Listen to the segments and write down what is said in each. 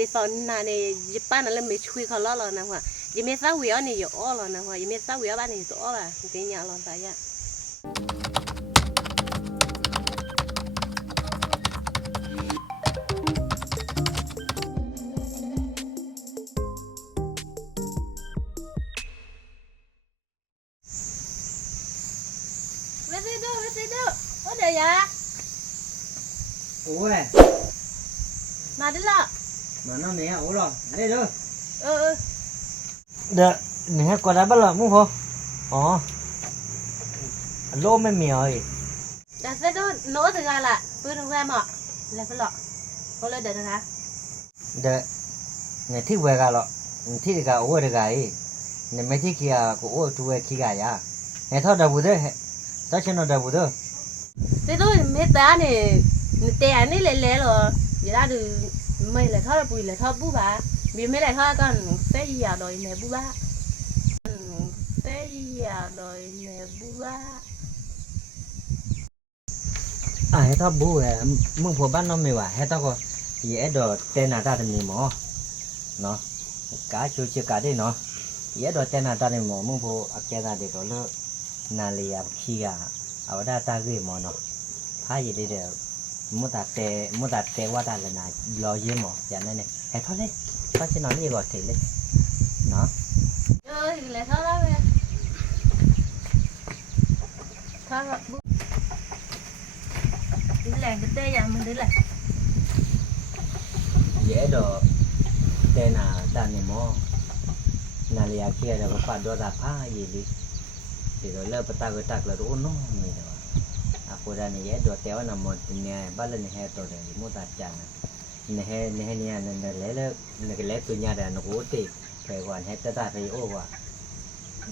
ดิสอนนาเนี่ยญี่ปุ่นนั่นเลยไม่ช่วยเขาล้อแล้วนะว่ายังไม่ทราบวิวนี่อยู่อ้อแล้วนะว่ายังไม่ทราบวิวบ้านนี่ตัวอ้ออ่ะเดี๋ยวเนี่ยลองตายอ่ะเวทีดูโอ้เดี๋ยวยะโอ้ยมาดิละมาน้องเนี่ยโอ้หรอเด้อเด้อเนี่ยกดได้บ้างหรอมุ้งพออ๋อโลไม่มีอะไรเดี๋ยวเสร็จดูโน้ตถึงอะไรล่ะปืนของแรมอ่ะแล้วก็หรอกเขาเลยเดี๋ยวนะคะเด้อเนี่ยที่เวกันหรอที่เด็กโอ้เด็กไอ้เนี่ยไม่ที่ขี้อ่ะกูโอ้ตัวขี้กายอ่ะเนี่ยท่าดับบุตรท่าเช่นดับบุตรเสร็จดูไม่ตาเนี่ยแต่อันนี้เละๆหรอเดี๋ยวดูไม่เลยทอดปุ๋ยเลยทอดบุ้บ้าบีไม่เลยทอดก่อนเสียดอยเนี่ยบุ้บ้าเสียดอยเนี่ยบุ้บ้าให้ท่าบุ้เอ้มึงพอบ้านน้องไม่ว่าให้ท่าก็ยี่เอ็ดเต้นหน้าตาเป็นมีหมอเนาะกาชูชิกาได้เนาะยี่เอ็ดเต้นหน้าตาเป็นหมอมึงพออักเจตาเด็กก็เลิกนาเลียขี้กาเอาได้ตาเกยหมอเนาะพายยี่เด็กมุดแต่ว่าได้เลยนะรอเยี่ยมหมออย่างนั้นเนี่ยให้ท่าเลยท่าจะนอนนี่ก่อนถึงเลยเนาะเลยทอดแล้วเลยทอดบุ้đi làm cái tê vậy mình đi làm dễ đồ tê là ta này mò là lìa kia là có phải đồ đạp phá gì đi thì rồi lỡ bắt ta cái tạc là đồ nó mình rồi à cô ra này dễ đồ téo là một nhà ba lần này hè tổ này mua tạt chả này nhà này lấy cái lấy từ nhà này nó cố tị phải còn hết ta phải ô quá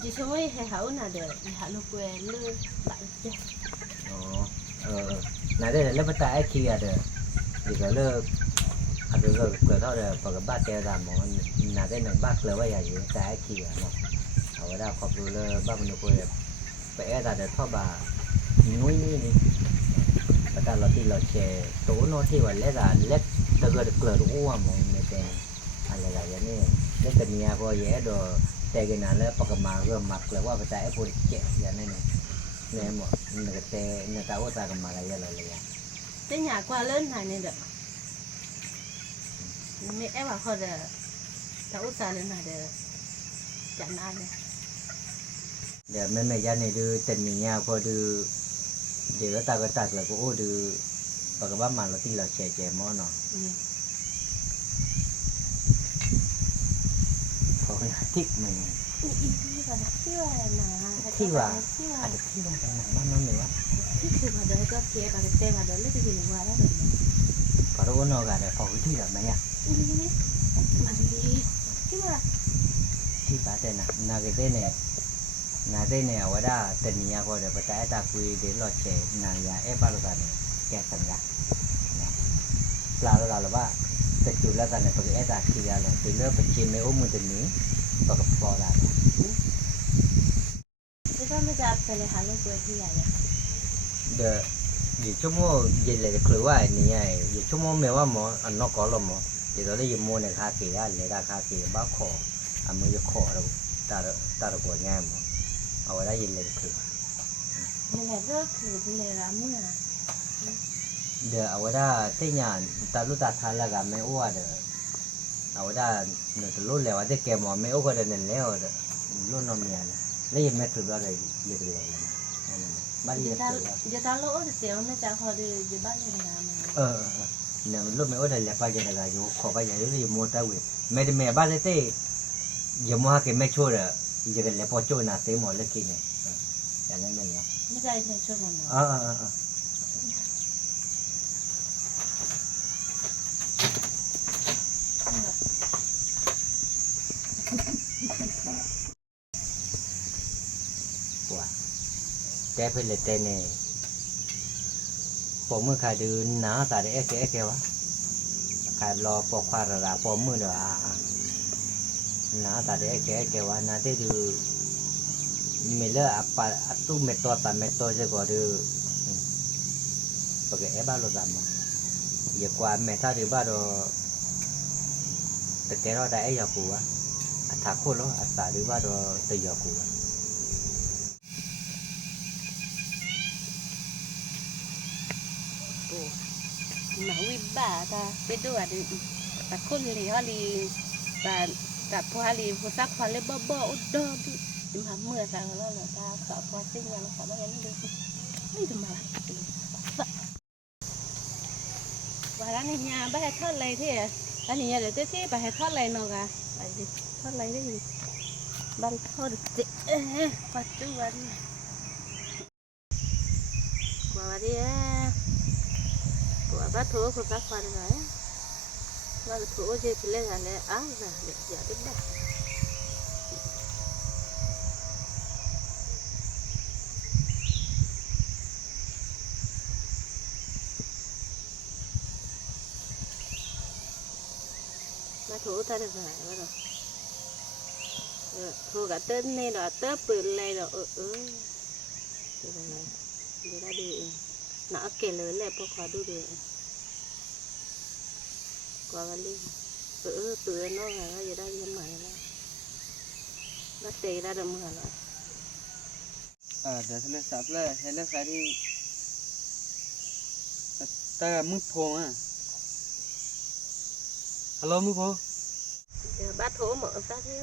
chỉ số mấy hay hậu nào được hậu nó quên lư bạn chứ nãy đây là lớp bắt tay kia rồi thì có lớp được rồi cửa đó rồi có cái bát teo làm món nãy đây là bát lỡ bây giờ gì tay kia mà ở đây có lỡ bát mình quên vẽ ra để thoa bà núi đi bắt ta lọt đi lọt chè tố nó thì phải lấy ra lấy từ cái cửa đủ mà người ta anh là vậy nè lấy từ nhà coi vẽ đồ tay cái nào lấy bọc mà gom mặt là qua bắt tay phụ chè vậy này nè mà người ta ở ta cầm mà lại vậy là tới nhà qua lớn này nên được mẹ em bảo thôi là cháu xa lên này để chẳng ăn này để mấy gia này đưa tình mình nhau coi đưa giờ ta có tạc là cô đưa và các bác mà nó tin là trẻ món nó có cái thích mình thích vào à được thích không phải là món nó nữa thích thì mà đợi có kia và cái tên mà đợi lấy cái gì qua đó được có đâu nó gà để phổi thích là mấy à mà đi cái mà thích bà tên là cái tên này là tên này ở đây tình nhà coi để bà trái ta quy đến lọt trẻ là nhà ép bao giờ này kẹt tận ra là ba tự chủ là tận này phải ép ra khi ra là từ lớp bên trên mấy ốm một tình ní và gặp bò ra cái đó mới ra phải là hàng lúc quay thì vậy được vì chúng mua gì là khử vải này vì chúng mua mèo mà nó có lắm mà thì đó là gì mua này khá kỳ ra lấy ra khá kỳ bác khổ mới được khổ đâu ta được của nhà mà ở đây gì là khử nên là rất khử thì là lắm à được ở đây thế nhà ta lúc ta thay là mấy ô được ở đây người ta lúc leo ở kèm mà mấy ô có được nên leo được lúc nó mía lấy gì mấy khử đó là gì được giờ ta lỗ thì xéo nó chả khó đi bắt lên làm nè lúc mấy ở đây là bao giờ là dù khó bao giờ thì mua ta quên mẹ ba lấy tê giờ mua cái mấy chỗ rồi giờ cái lấy bao chỗ nào tê mua lấy kia này để lấy mình nhá mấy cái này cho làm cái phải lấy tên này bỏ mưa khai đưa ná tại để cái kéo á khai lo bỏ khoa ra bỏ mưa nữa ná tại để cái kéo á ná thế đưa mình lỡ apa tu meto je có đưa bởi cái bao lâu rồi mà giờ qua mẹ ta đưa bao đồ แต่แกเราได้อยากกูอ่ะถ้าโคตรแล้วตาหรือว่าเราได้อยากกูอ่ะโอ้หมาวิบ้าตาไปดูอ่ะดิตะคุณเลยฮอลีแต่พอฮอลีพอสักพอเลยบ่อุดดดิมาเมื่อสังแล้วเหรอตาสอบพอสิ่งอย่างสอบแล้วนี่ดูไม่ทำไมว่าร้านนี้เนี่ยไปให้ทอดอะไรที่ร้านนี้เดี๋ยวเจ๊ไปให้ทอดอะไรเนาะกะไปดิทอดอะไรได้ดิบ้านทอดเจ๊ปัจจุบันว่าดิว่าบ้านทั่วคนสักพอเลย ว่าถูกเจ๊ไปเล่นอะไรอ้าวนะเดี๋ยวได้บ้างมาถูกท่านได้ไหมวะเนาะถูกกับเต้นนี่เนาะเต้นปืนเลยเนาะเดี๋ยวนะเดี๋ยวได้ดูเนาะเกลือเลยพวกเขาดูดิกว่ากันดิปืนน้องไงก็จะได้ยังไงล่ะแล้วเตะได้ดำหัวละเดี๋ยวทะเลสับเลยให้เลือกใครที่แต่มึงโทรอ่ะฮัลโหลมึงโทร เดี๋ยวบ้านถูกหมดซะที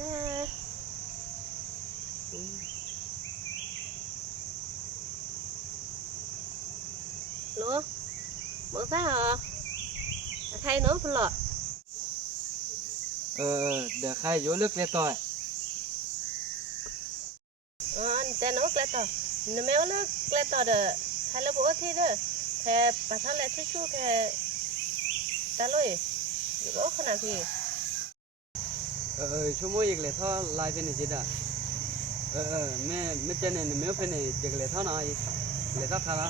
รู้หมดซะเหรอใครน้องพลอดเดี๋ยวใครอยู่เลือกเลยต่อย แต่น้องเกลือต่อนึกไม่ว่าเลิกเกลือต่อเด้อใครเราบอกว่าที่เด้อแค่ปัสสาวะชิชูแค่ตาลุยอยู่ก็ขนาดที่ ชั่วโมงอีกเลยเท่าไลฟ์เป็นจิตอ่ะไม่เจนเนี่ยไม่เป็นจิกเลยเท่าไหนเลยเท่าขาละ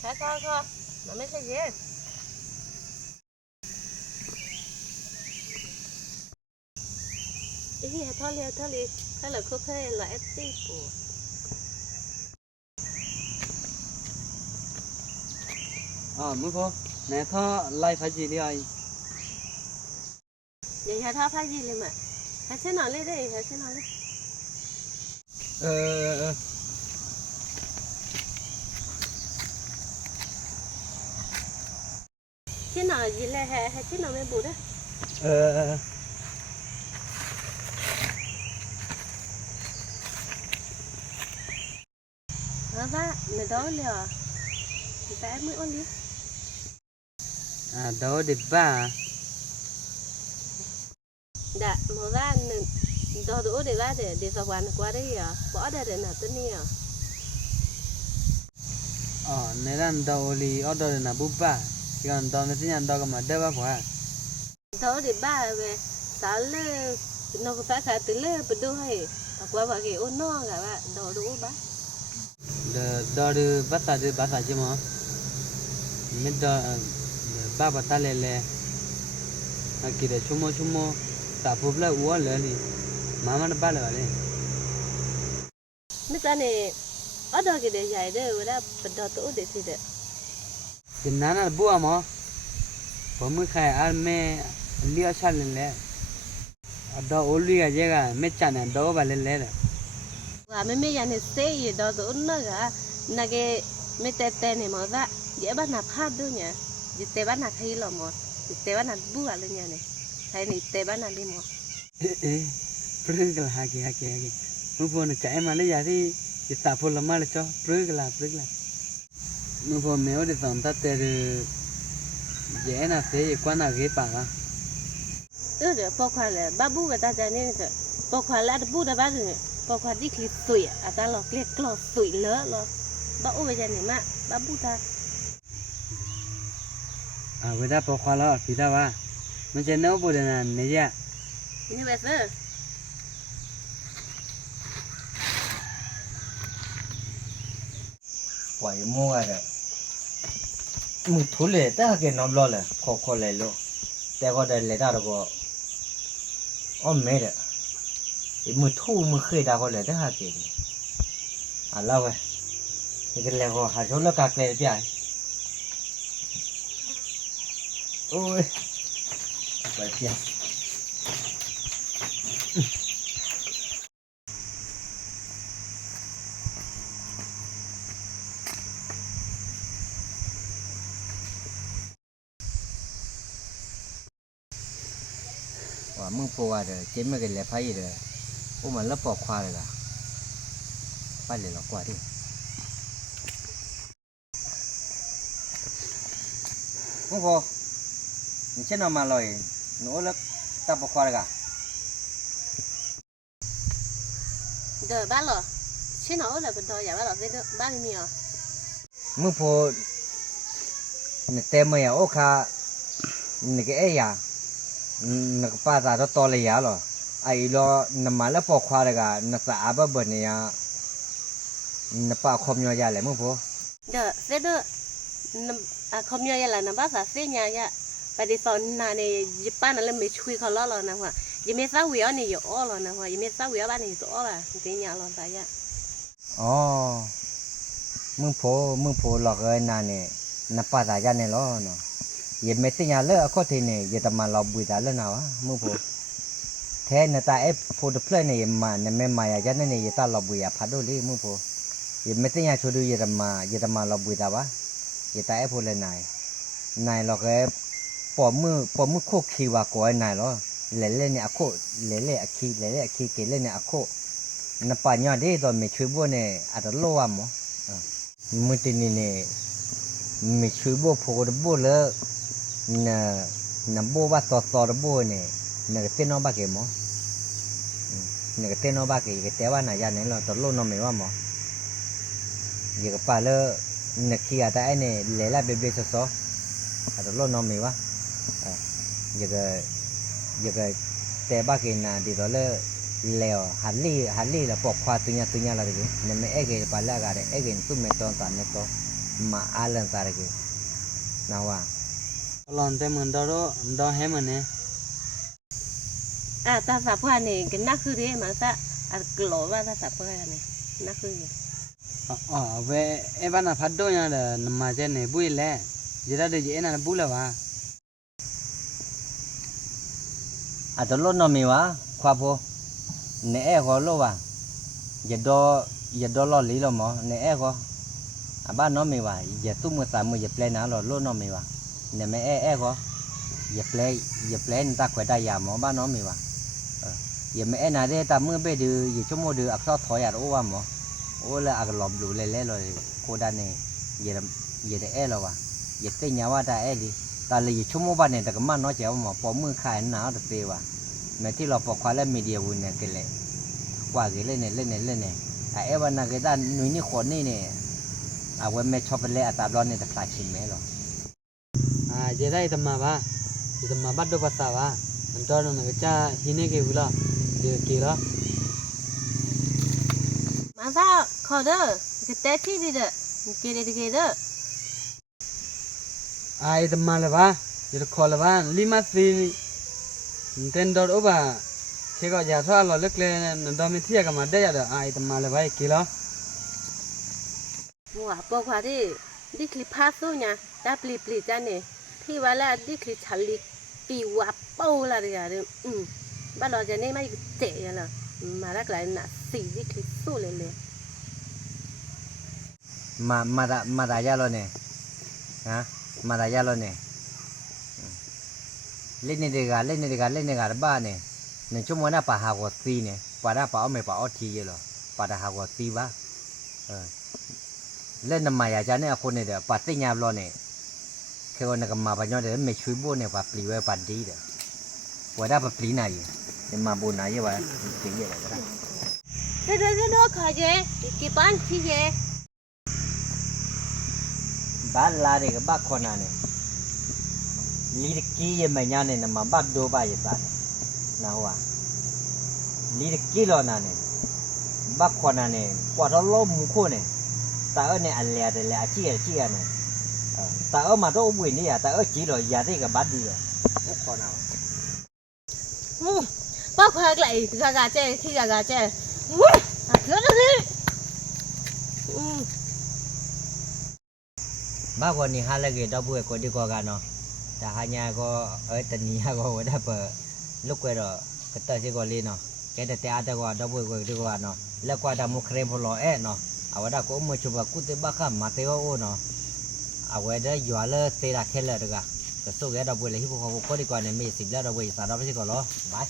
แค่ก็มันไม่ใช่เยอะอีที่ทอดเลยถ้าเราคุกให้เราแอตตี้ปูมึงโทรเนี่ยเท่าไลฟ์จีดีไออย่างแค่ทอดผ้ายีเลยมั้ยแค่เส้นหน่อยเลยได้แค่เส้นหน่อยเลยเส้นหน่อยยีเลยแค่เส้นหน่อยไม่บูดอ่ะว่าในดอเลยอ่ะแต่ไม่อ้วนดิเดี๋ยวดิบ้าđã mà ra đó đủ để ra để sao quan qua đấy à bỏ ra để nào tới nèในร้านดาวลีออเดอร์นะบุบบ้าการดาวไม่ใช่ยันดาวก็มาเด้อบ้าผัว đó để ba về sáng lên nó có phải từ lên bên đôi hay qua vào cái ôn no cả bạn đó đủ ba ดาวดูบัตรดูบัตรใช่ไหมไม่ดาวบัตรเลยกี่เดือนชั่วโมงแต่พบแล้วอ้วนเลยนี่มามันบ้าเลย ไม่ใช่เนี่ยở đó cái để dài đấy rồi đó bên đó tụi để gì đấy เป็นนั้นน่ะบัวมั้งผมไม่เคยอ่านแม่เลี้ยชันเลยดาวเลี้ยเยอะไม่จันเนี่ยดาวบ้าเลยเลย ว่าไม่ยันเนี่ยเสียดอตัวนั่นก็นั่นก็ไม่แต่เนี่ยมั้งว่าเดี๋ยวบ้านนับพาดด้วยเนี่ยเดี๋ยวบ้านนับให้หรอมั้งเดี๋ยวบ้านนับบัวอะไรเนี่ยใช่เนี่ยเดี๋ยวบ้านนับลิมั้งปรึกละฮักมึงพอเนี่ยใจมาเลยอย่างที่จะตาพูดละมาเลยจ้ะปรึกละมึงพอเมื่อเดือนตัดเตอร์เย็นน่ะเสียกว่าน่ะเก็บปากอ่ะเดี๋ยวพอควาเลยบ้าบูกับตาใจนี่เถอะพอควาแล้วบูได้บ้านเนี่ยพอควาดิคลิปสวยอ่ะตาหลอกเรียกกลอสวยเลอะหรอบ้าโอ้ไปใจเนี่ยมาบ้าบูตาเวลาพอควาแล้วพี่ตาว่ามันจะเนื้อบูเดน่ะเนี่ยนี่แบบนี้ปล่อยมั่วเลยมึงทุเรศแต่แกน้อมรอเลยขอเลยลูกแต่ก็ได้เลยได้แล้วก็อ้อมไม่ได้มึงทู่มึงเคยด่าก็เลยแต่หาเก่งเล่าไปนี่ก็แล้วก็หาชนแล้วกักเลยพี่ไอ้ โอ้ยไปเพี้ยว่ามึงปวดเด้อเจ็บไม่กันเลยไพ่เด้อโอ้มันแล้วปอกควาเลยล่ะไปเลยหรอกว่าดิมึงพอนี่เช่นเอามาลอยหนูแล้วตาปอกควาเลยกะ เด้อบ้านเหรอชิ้นเอาเลยเป็นตัวอย่างว่าเราเด้อบ้านมีอ่ะ มึงพอนี่เต็มไหมอ่ะโอ้ค่ะนี่ก็เอ้ยานี่ก็ป้าตาตัวเลยยาหรอไอ้รอน้ำมันแล้วปอกควาเลยกะนักษาอาบะเนี่ยนับป้าคอมยอยาเลยมึงพอ เด้อเด้อคอมยาละนะภาษาเสียยะไปดิสอนนาในญี่ปุ่นนั่นเลยไม่ช่วยเขาล้อนะว่ายังไม่ทราบวิวนี่อยู่อ้อหรอนะว่ายังไม่ทราบวิวบ้านนี่ตัวอ้อป่ะเสียยาลองใส่ยะ อ๋อมึงโผหลอกเอ้ยนานเนี่ยนับป้าตายาเนี่ยล้อเนาะยังไม่ติญาเลิกก็ทีเนี่ยยังแต่มาเราบุยตาเลิกนะวะมึงโผแท้เนี่ยตาเอฟโผดเพลเนี่ยมาเนี่ยไม่มาอย่างนั้นเนี่ยยังตาเราบุยพัดดูเลยมึงโผยังไม่ติญาชดูยังแต่มาเราบุยตาวะยังตาเอฟโผเลยนายหลอกเอ้ปอมือโคคีว่าก่อนนายล้อเล่เนี่ยอะโคเล่อะคีเล่อะคีเกเล่เนี่ยอะโคนับป้าเนี่ยเดี๋ยวไม่ช่วยบ่เนี่ยอาจจะโลวะมั้งมึงที่นี่เนี่ยไม่ช่วยบ่พอดบ่เลยน่ะบ่ว่าต่อบ่เนี่ยน่ะก็เต้นเอาบ้าเกมั้งน่ะก็เต้นเอาบ้าเกก็แต่ว่าน่ะยาเนี่ยเราตโลนอไม่ว่ามั้งยี่ก็ป้าเลยน่ะขี้อาจจะไอ้เนี่ยเล่ละเบบๆซออาจจะโลนอไม่ว่ายี่ก็แต่บ้าเกน่ะดีต่อเลยแล้วฮันลี่ละปอกควาตุญญาละดิเนี่ยไม่เอเกปาละกะเรเอเกนตุเมตอนตานเนโตมาอาลันตาระเกนาว่า หลอนแต่เหมือนดอให้มันเนี่ย ตาสับผ้านี่ก็นักคือเด้มันซะกลัวว่าตาสับผ้านี่นักคือ อ๋อเวเอบ้านน่ะพัดโดนยังเด้อนมาเจเนี่ยบุยแลจะได้เจน่ะบุแล้ววะ อาจจะโลนอมีวะควาโพเนเอก็โลวะอย่าดอลอลีละหมอเนเอก็อาบ้านน้อมีวะอย่าตุ้มมือตามมืออย่าแปลนะโลนอมีวะเนี่ยไม่เอก็อย่าแปลนตาขวดได้ยาหมอบ้านน้อมีวะอย่าไม่เอน่ะเด้ตามมือเบดืออย่าชั่วโมงดืออักษรถอยอ่ะโอ้ว่าหมอโอ้แล้วอักหลอบดูเล่เลยโคดานเนี่ยอย่าได้เอแล้ววะอย่าเตญญาว่าได้เอดิตาเลยอย่าชั่วโมงบ้านเนี่ยแต่ก็มันน้อยเจ้าหมอปอมือขายหนาวแต่เปวะแม้ที่เราปอกควาแล้วมีเดียวุ้นเนี่ยกันเลยว่ากันเล่นเนี่ยไอ้วันนั้นก็ได้หนุ่ยนี่คนนี่เนี่ยเอาไว้แม่ชอบไปเล่นอัตราร้อนเนี่ยแต่คลายชิมไหมหรอจะได้ทำมาบ้าจะทำมาบัดดูภาษาบ้าอันตอนนั้นก็จะหินเกบุล่ะเดี๋ยวกี่ละ มาซะขอเด้อก็แต่ที่ดิเด้อเกเด้อ ทำมาเลยบ้าจะขอเลยบ้าลิมาซีเต้นดอดอุบะเชื่อก็จะทอดหล่อเล็กเลยนั่นดอมเที่ยกันมาได้ยังเด้อทำมาเลยบ้ากี่ละ ว่าบอกว่าดิคลิปพาสู้เนี่ยดับปลีจ้าเนี่ยที่ว่าแล้วดิคลิปฉันลิปีว่าเป้าละเดี๋ยวบ้านเราจะนี่ไม่เจ๋อละมาแล้วก็เลยน่ะสี่ดิคลิปสู้เลยมาได้ยาแล้วเนี่ยฮะมาได้ยาแล้วเนี่ยเล่นในกาบ้านเนี่ยในชั่วโมงน่ะป่าหากว่าซีเนี่ยป่าได้ป่าเอาไม่ป่าเอาทีเยอะหรอป่าได้หากว่าซีวะเล่นน้ำมายาจานเนี่ยคนเนี่ยเดี๋ยวปัดติญาบล้อเนี่ยแค่วันนั้นก็มาปัญญาเดี๋ยวไม่ช่วยบุญเนี่ยปัดปลีไว้ปัดดีเดี๋ยวว่าได้ปัดปลีไหนเนี่ยมาบุญไหนวะปลีอะไรก็ได้เด้อขอเจกี่ปันที่เจ บ้านลาเด็กบ้านคนนั้นเนี่ยลีดกี้ยังไม่ยานเนี่ยน้ำมาบ้านดูบ้านยังตายนะหัวลีดกี้ล้อนั่นเนี่ยบ้านคนนั้นเนี่ยกว่าเราล้มมุขเนี่ยแต่เนี่ยอันเลี้ยแต่เลี้ยชี้เนี่ยแต่มาต้องอุ้ยนี่อ่ะแต่จีเลยยาที่กับบ้านดีเลยโอ้คนนั้น包括来嘎这去嘎这这个是บ้านคนนี้หาอะไรกันดับเบิ้ลคนดีกว่ากันเนาะ แต่หายาก็ตันนี้ก็ว่าได้เปิดลูกเวรก็เตอร์ที่ก็ลีเนาะแกแต่อาจจะว่าดับเบิลก็ดีกว่าเนาะแล้วก็ดามุเครมพลเนาะเอาว่าได้ก็มาชุบกุฏิบ้าข้ามมาเที่ยวโอเนาะเอาไว้ได้อยู่เลยเตะรักแค่เลยดีกว่าแต่สู้แกดับเบิลเลยที่พวกเขาก็ดีกว่าเนี่ยมี10แล้วดับเบิล3ดับเบิลก็รอบาย